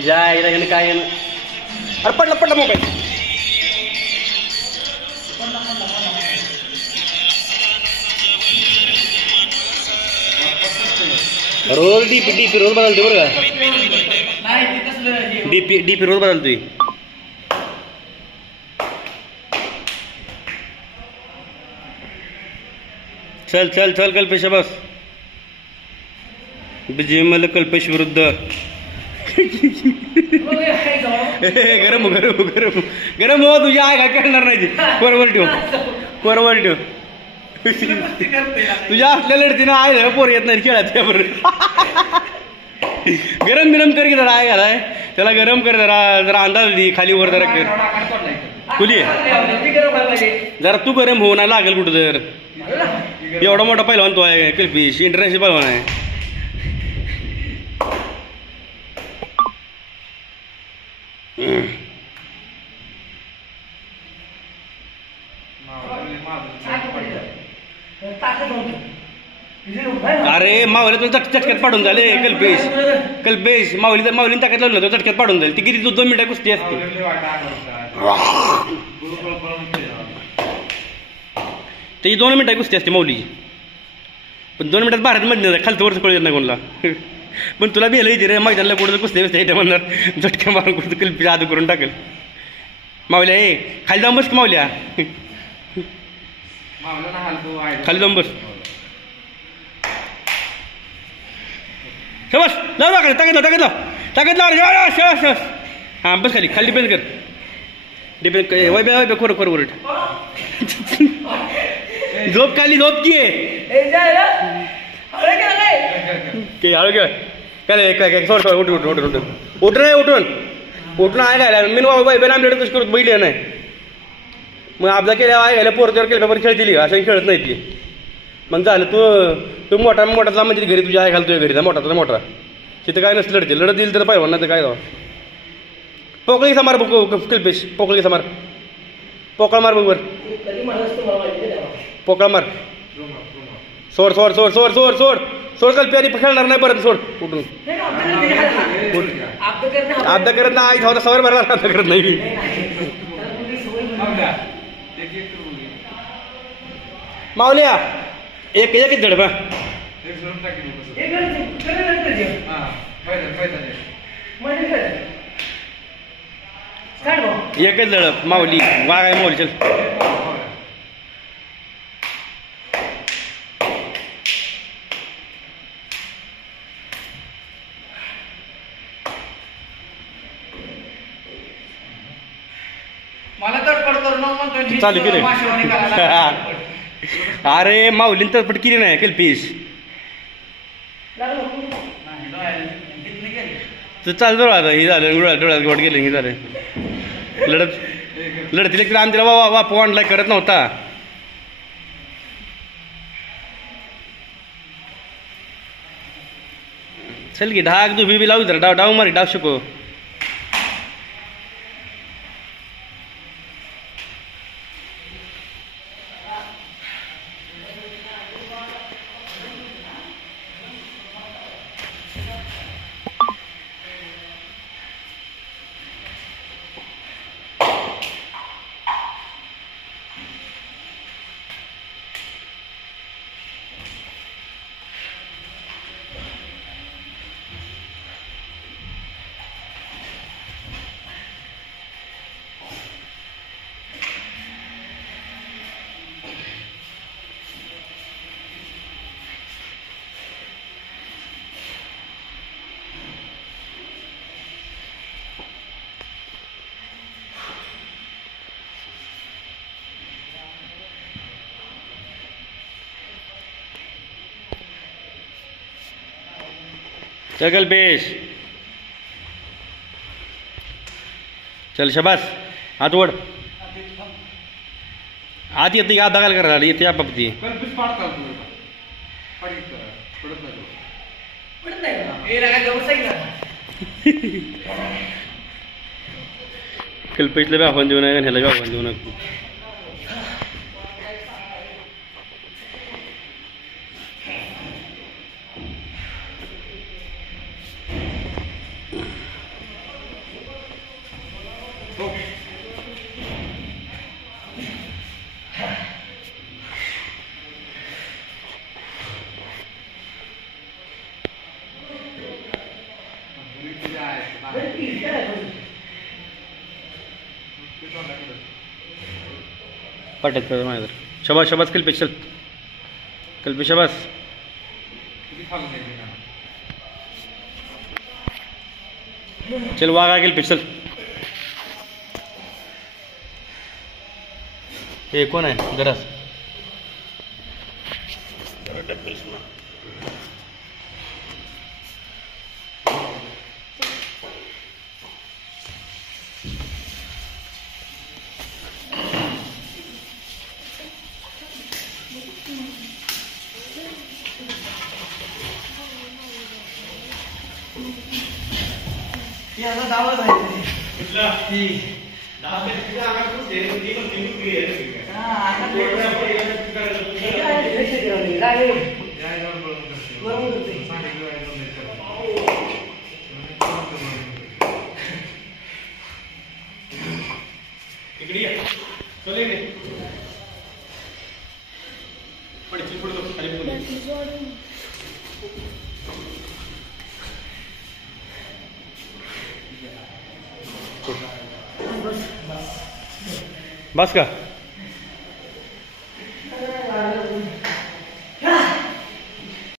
जायला काय ना अरे पडला पडला मोबाईल रोज डीपी डीपी रोज बदलते बरं का डीपी डीपी रोज बदलतोय चल चल चल कल्पेश बस विजयमल कल्पेश विरुद्ध गरम गरम गरम गरम हो तुझ्या आहे काय करणार नाही परवर ठेव परवर ठेव तुझ्या असल्या लढतीनं आहे जरा पोर येत नाही खेळात त्याबरोबर गरम बिरम कर की जरा आहे घालाय त्याला गरम कर जरा जरा अंदाज दे खाली वर जरा कर खुली जरा तू गरम होऊ नाही लागेल कुठं तर एवढा मोठा पहिलवान तो आहे कल्पेश इंटरनॅशनल पहिलवान आहे अरे मावली तुला चटक्यात पाडून झाले कल्पेश कल्पेश मावली मावलीने ताकद लावलं तो चटक्यात पाडून जाईल ती किती 2 मिनिटं कुस्ती असते ती 2 मिनिटं कुस्ती असते माऊलीची पण 2 मिनिटात भारत मध्ये खालचं वरच कळत नाही कोणाला पण तुला भेल येते रे मैदानाला कुठं कुस्ती बसते इथे म्हणणार झटक्या मारून कुठं कल्पेश आदू करून टाकेल मावल्या ए खाली जाऊन बस मावल्या खाली जाऊन बस बस जाऊ टाकलं टाकलं टाकलं टाकलं हां बस खाली खाली डिपेंड कर डिपेंड वैबे वैबे खोरं खोरं वरट झोप खाली झोप की ते हळू घ्या काय काय सोड सोड उठ उठ उठ उठ उठ रे उठून उठून आहे काय मी वैबे आमच्याकडे कसं करत बैठले नाही मग आपला केल्या आहे गेल्या पोरत्यावर केल्या पेपर खेळतील असं खेळत नाही ती मग झालं तू मोठा मोठाचा म्हणजे घरी तुझ्या आहे घालतोय घरी मोठा तुझा मोठा तिथं काय नसतं लढते लढत दिली तर पाहिजे ना तर काय जावं पोकळी समार कल्पेश पोकळी समार पोकळ मार बरोबर पोकळ मार सोड सोड सोड सोड सोड सोड सोड कल्पेरी खेळणार नाही परत सोड उठून अभ्यास करत नाही होता सवार भरला अभ्यास करत नाही मावल्या एक एकच धड बा एकच धड माऊली वाघ आहे माऊली चल चालू की रे अरे माऊलीन तडपड केली नाही कल्पेश तू चाल जवळ आता हे झालं डोळ्यात गोट गेले हे झालं लढतील एक आम तिला वाप आणलाय करत नव्हता चल की ढाक दुबी बी लावू तर डाव डाव मारी डाव शिको चल कल्पेश चल शबास हात ओढ आत येते आत दगाल करा येते या बाबती कल्पेशला बी आव्हान देऊ नका ह्याला बी आव्हान देऊ नका पटत माझ्या शबास शबास कल्पेश चल कल्पेश शबास चल वागा कल्पेश चल हे कोण आहे गरज दावा बस का